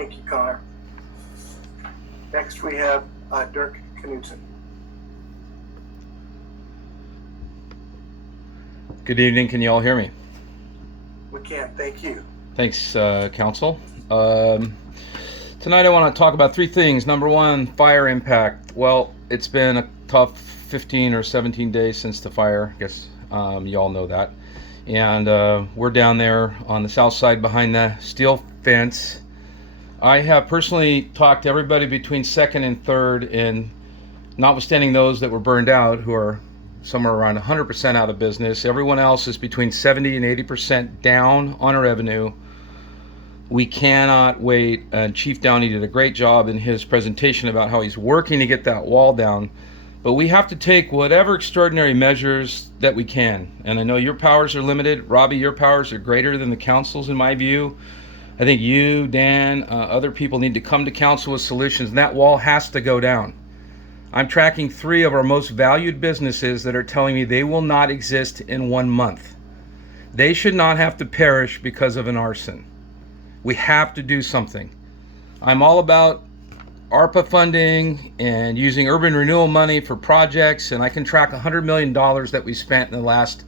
Thank you, Connor. Next, we have Dirk Knudsen. Good evening. Can you all hear me? We can. Thank you. Thanks, Council. Tonight I want to talk about three things. Number one, fire impact. Well, it's been a tough 15 or 17 days since the fire. I guess you all know that. And we're down there on the south side behind the steel fence. I have personally talked to everybody between second and third, and notwithstanding those that were burned out, who are somewhere around 100% out of business, everyone else is between 70 and 80% down on revenue. We cannot wait. Chief Downey did a great job in his presentation about how he's working to get that wall down. But we have to take whatever extraordinary measures that we can. And I know your powers are limited. Robbie, your powers are greater than the council's in my view. I think you, Dan, other people need to come to council with solutions, and that wall has to go down. I'm tracking 3 of our most valued businesses that are telling me they will not exist in 1 month. They should not have to perish because of an arson. We have to do something. I'm all about ARPA funding and using urban renewal money for projects, and I can track $100 million that we spent in the last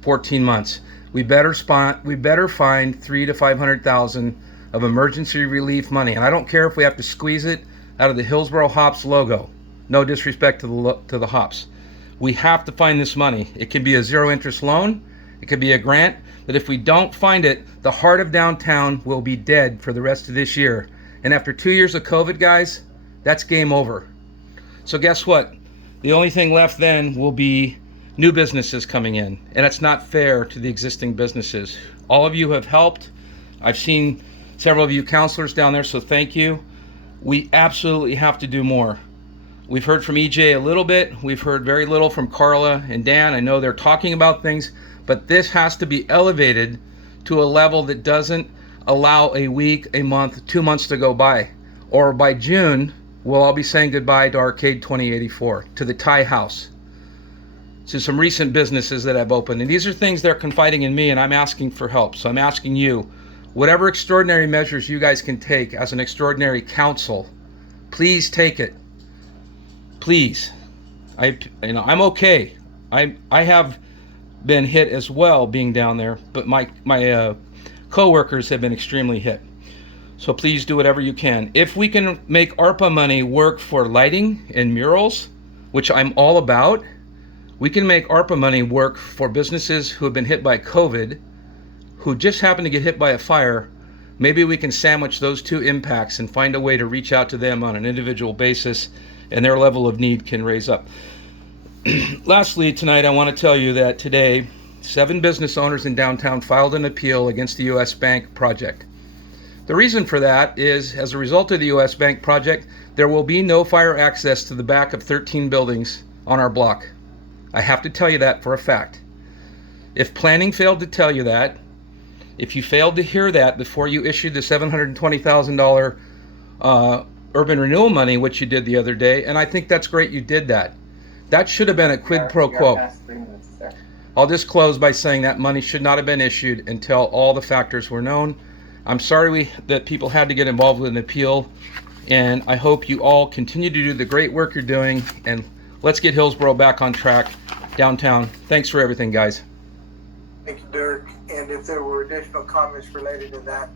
14 months. We better find $300,000 to $500,000 of emergency relief money, and I don't care if we have to squeeze it out of the Hillsboro Hops logo. No disrespect to the Hops. We have to find this money. It can be a zero-interest loan. It could be a grant. But if we don't find it, the heart of downtown will be dead for the rest of this year. And after 2 years of COVID, guys, that's game over. So guess what? The only thing left then will be new businesses coming in. And it's not fair to the existing businesses. All of you have helped. I've seen several of you counselors down there, so thank you. We absolutely have to do more. We've heard from EJ a little bit. We've heard very little from Carla and Dan. I know they're talking about things, but this has to be elevated to a level that doesn't allow a week, a month, 2 months to go by. Or by June, we'll all be saying goodbye to Arcade 2084, to the Thai House, to some recent businesses that have opened. And these are things they're confiding in me, and I'm asking for help. So I'm asking you, whatever extraordinary measures you guys can take as an extraordinary council, please take it. Please. I'm okay. I have been hit as well being down there, but my co-workers have been extremely hit. So please do whatever you can. If we can make ARPA money work for lighting and murals, which I'm all about, we can make ARPA money work for businesses who have been hit by COVID, who just happen to get hit by a fire. Maybe we can sandwich those two impacts and find a way to reach out to them on an individual basis, and their level of need can raise up. Lastly, tonight I want to tell you that today 7 business owners in downtown filed an appeal against the U.S. Bank project. The reason for that is, as a result of the U.S. Bank project, there will be no fire access to the back of 13 buildings on our block. I have to tell you that for a fact. If planning failed to tell you that, if you failed to hear that before you issued the $720,000 urban renewal money, which you did the other day, and I think that's great you did that. That should have been a quid pro quo. I'll just close by saying that money should not have been issued until all the factors were known. I'm sorry that people had to get involved with an appeal, and I hope you all continue to do the great work you're doing, and let's get Hillsboro back on track downtown. Thanks for everything, guys. Thank you, Dirk. And if there were additional comments related to that,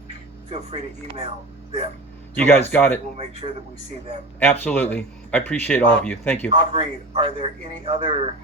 feel free to email them. You guys got it. We'll make sure that we see them. Absolutely. I appreciate all of you. Thank you. Aubrey, are there any other